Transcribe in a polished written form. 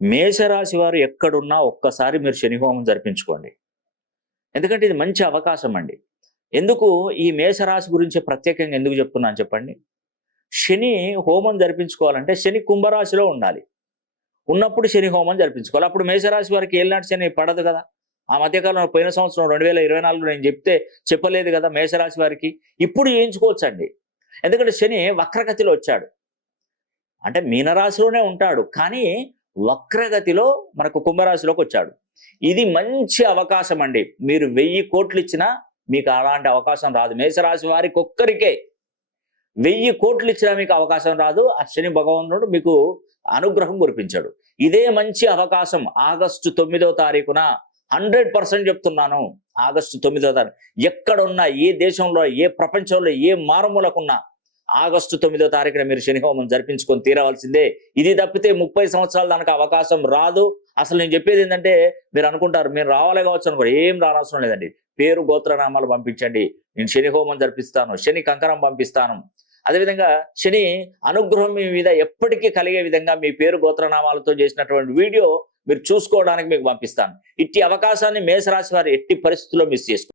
మేషరాశి వారు ఎక్కడున్నా ఒక్కసారి మీరు శని హోమం జరిపించుకోండి. ఎందుకంటే ఇది మంచి అవకాశం అండి. ఎందుకు ఈ మేషరాశి గురించి ప్రత్యేకంగా ఎందుకు చెప్తున్నాను చెప్పండి? శని హోమం జరిపించుకోవాలంటే శని కుంభరాశిలో ఉండాలి. ఉన్నప్పుడు శని హోమం జరిపించుకోవాలి. అప్పుడు మేషరాశి వారికి ఏలినాటి శని పడదు కదా! ఆ మధ్యకాలంలో పోయిన సంవత్సరం 2024లో నేను చెప్పలేదు కదా మేషరాశి వారికి. ఇప్పుడు చేయించుకోవచ్చండి. ఎందుకంటే శని వక్రగతిలో వచ్చాడు. అంటే మీనరాశిలోనే ఉంటాడు. కానీ వక్రగతిలో మనకు కుంభరాశిలోకి వచ్చాడు. ఇది మంచి అవకాశం అండి. మీరు 1000 కోట్లు ఇచ్చినా మీకు అలాంటి అవకాశం రాదు. మేషరాశి వారికి ఒక్కరికే 1000 కోట్లు ఇచ్చినా మీకు అవకాశం రాదు. ఆ శని భగవానుడు మీకు అనుగ్రహం కురిపించాడు. ఇదే మంచి అవకాశం. ఆగస్టు 9వ తారీఖున 100% చెప్తున్నాను. ఆగస్టు 9వ తారీఖు ఎక్కడున్నా, ఏ దేశంలో, ఏ ప్రపంచంలో, ఏ మారుమూలకున్నా ఆగస్టు 9వ తారీఖున మీరు శని హోమం జరిపించుకొని తీరవలసిందే. ఇది తప్పితే 30 సంవత్సరాలు దానికి అవకాశం రాదు. అసలు నేను చెప్పేది ఏంటంటే, మీరు అనుకుంటారు మీరు రావాలే కావచ్చు అనుకోండి. ఏం రానవసరం లేదండి. పేరు గోత్రనామాలు పంపించండి. నేను శని హోమం జరిపిస్తాను, శని కంకణం పంపిస్తాను. అదేవిధంగా శని అనుగ్రహం మీ మీద ఎప్పటికీ కలిగే విధంగా మీ పేరు గోత్రనామాలతో చేసినటువంటి వీడియో మీరు చూసుకోవడానికి మీకు పంపిస్తాను. ఇట్టి అవకాశాన్ని మేషరాశి వారు ఎట్టి పరిస్థితుల్లో మిస్ చేసుకోండి.